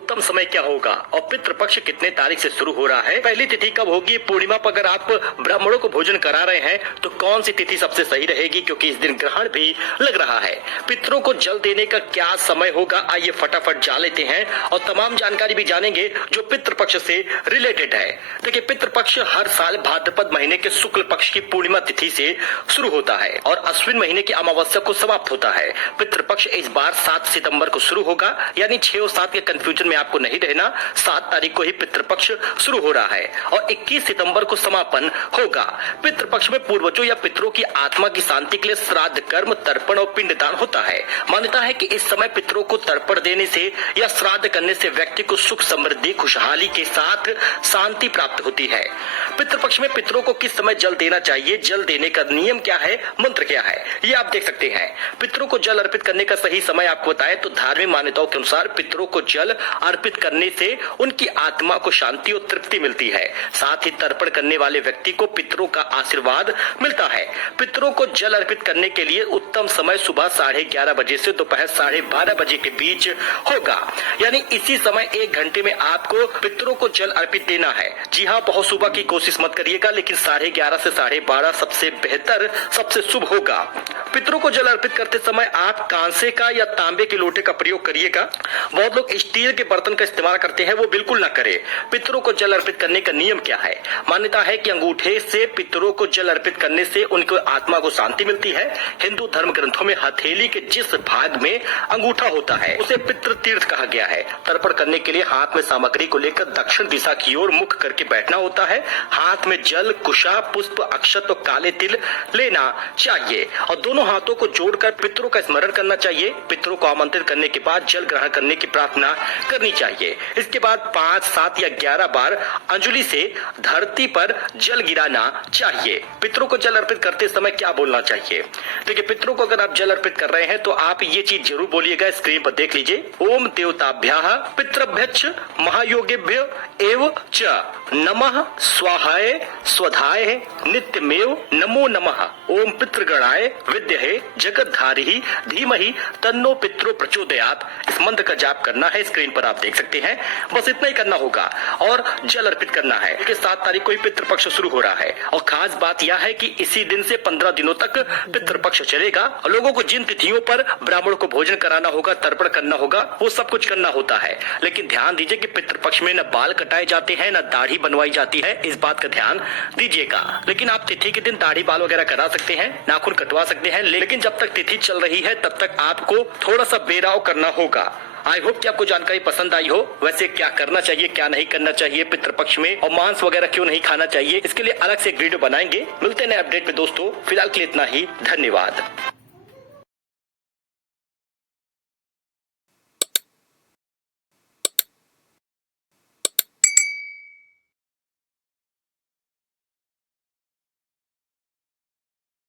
उत्तम समय क्या होगा और पितृपक्ष कितने तारीख से शुरू हो रहा है, पहली तिथि कब होगी, पूर्णिमा पर अगर आप ब्राह्मणों को भोजन करा रहे हैं तो कौन सी तिथि सबसे सही रहेगी, क्योंकि इस दिन ग्रहण भी लग रहा है। पितरों को जल देने का क्या समय होगा, आइए फटाफट जान लेते हैं और तमाम जानकारी भी जानेंगे जो पितृपक्ष से रिलेटेड है। देखिए, पितृपक्ष हर साल भाद्रपद महीने के शुक्ल पक्ष की पूर्णिमा तिथि से शुरू होता है और अश्विन महीने की अमावस्या को समाप्त होता है। पितृपक्ष इस बार 7 सितंबर को शुरू होगा, यानी 6 और 7 के कंफ्यूजन में आपको नहीं रहना। 7 तारीख को ही पितृपक्ष शुरू हो रहा है और 21 सितंबर को समापन होगा। पितृपक्ष में पूर्वजों या पितरों की आत्मा की शांति के लिए श्राद्ध कर्म, तर्पण और पिंडदान होता है। मान्यता है कि इस समय पितरों को तर्पण देने से या श्राद्ध करने से व्यक्ति को सुख, समृद्धि, खुशहाली के साथ शांति प्राप्त होती है। पितृपक्ष में पितरों को किस समय जल देना चाहिए, जल देने का नियम क्या है, मंत्र क्या है, ये आप देख सकते हैं। पितरों को जल अर्पित करने का सही समय आपको बताएं तो धार्मिक मान्यताओं के अनुसार पितरों को जल अर्पित करने से उनकी आत्मा को शांति और तृप्ति मिलती है। साथ ही तर्पण करने वाले व्यक्ति को पितरों का आशीर्वाद मिलता है। पितरों को जल अर्पित करने के लिए उत्तम समय सुबह 11:30 बजे से दोपहर 12:30 बजे के बीच होगा, यानी इसी समय 1 घंटे में आपको पितरों को जल अर्पित देना है। जी हाँ, बहुत सुबह की कोशिश मत करिएगा, लेकिन 11:30 से 12:30 सबसे बेहतर, सबसे शुभ होगा। पितरों को जल अर्पित करते समय आप कांसे का या तांबे के लोटे का प्रयोग करिएगा। बहुत लोग स्टील के बर्तन का इस्तेमाल करते हैं, वो बिल्कुल ना करें। पितरों को जल अर्पित करने का नियम क्या है? मान्यता है कि अंगूठे से पितरों को जल अर्पित करने से उनकी आत्मा को शांति मिलती है। हिंदू धर्म ग्रंथों में हथेली के जिस भाग में अंगूठा होता है उसे पितृ तीर्थ कहा गया है। तर्पण करने के लिए हाथ में सामग्री को लेकर दक्षिण दिशा की ओर मुख करके बैठना होता है। हाथ में जल, कुशा, पुष्प, अक्षत और काले तिल लेना चाहिए और दोनों हाथों को जोड़कर पितरों का स्मरण करना चाहिए। पितरों को आमंत्रित करने के बाद जल ग्रहण करने की प्रार्थना करनी चाहिए। इसके बाद 5, 7 या 11 बार अंजलि से धरती पर जल गिराना चाहिए। पितरों को जल अर्पित करते समय क्या बोलना चाहिए? देखिए, पितरों को अगर आप जल अर्पित कर रहे हैं तो आप ये चीज जरूर बोलिएगा, स्क्रीन पर देख लीजिए। ओम देवताभ्यः पितृभ्यश्च महायोगेभ्य एव च नमः स्वाहाय स्वधाय नित्यमेव नमो नमः। ओम पितृगणाय विद्महे जगतधारिहि धीमहि तन्नो पितरो प्रचोदयात्। इस मंत्र का जाप करना है, स्क्रीन पर आप देख सकते हैं। बस इतना ही करना होगा और जल अर्पित करना है। 7 तारीख को ही पितृपक्ष शुरू हो रहा है और खास बात यह है कि इसी दिन से 15 दिनों तक पितृपक्ष चलेगा और लोगों को जिन तिथियों पर ब्राह्मणों को भोजन कराना होगा, तर्पण करना होगा, वो सब कुछ करना होता है। लेकिन ध्यान दीजिए कि पितृपक्ष में न बाल कटाए जाते हैं, न दाढ़ी बनवाई जाती है, इस बात का ध्यान दीजिएगा। लेकिन आप तिथि के दिन दाढ़ी बाल वगैरह करा सकते हैं, नाखून कटवा सकते हैं, लेकिन जब तक तिथि चल रही है तब तक आपको थोड़ा सा बेराव करना होगा। आई होप कि आपको जानकारी पसंद आई हो। वैसे क्या करना चाहिए, क्या नहीं करना चाहिए पितृपक्ष में और मांस वगैरह क्यों नहीं खाना चाहिए, इसके लिए अलग से एक वीडियो बनाएंगे। मिलते हैं नए अपडेट में दोस्तों, फिलहाल के लिए इतना ही। धन्यवाद।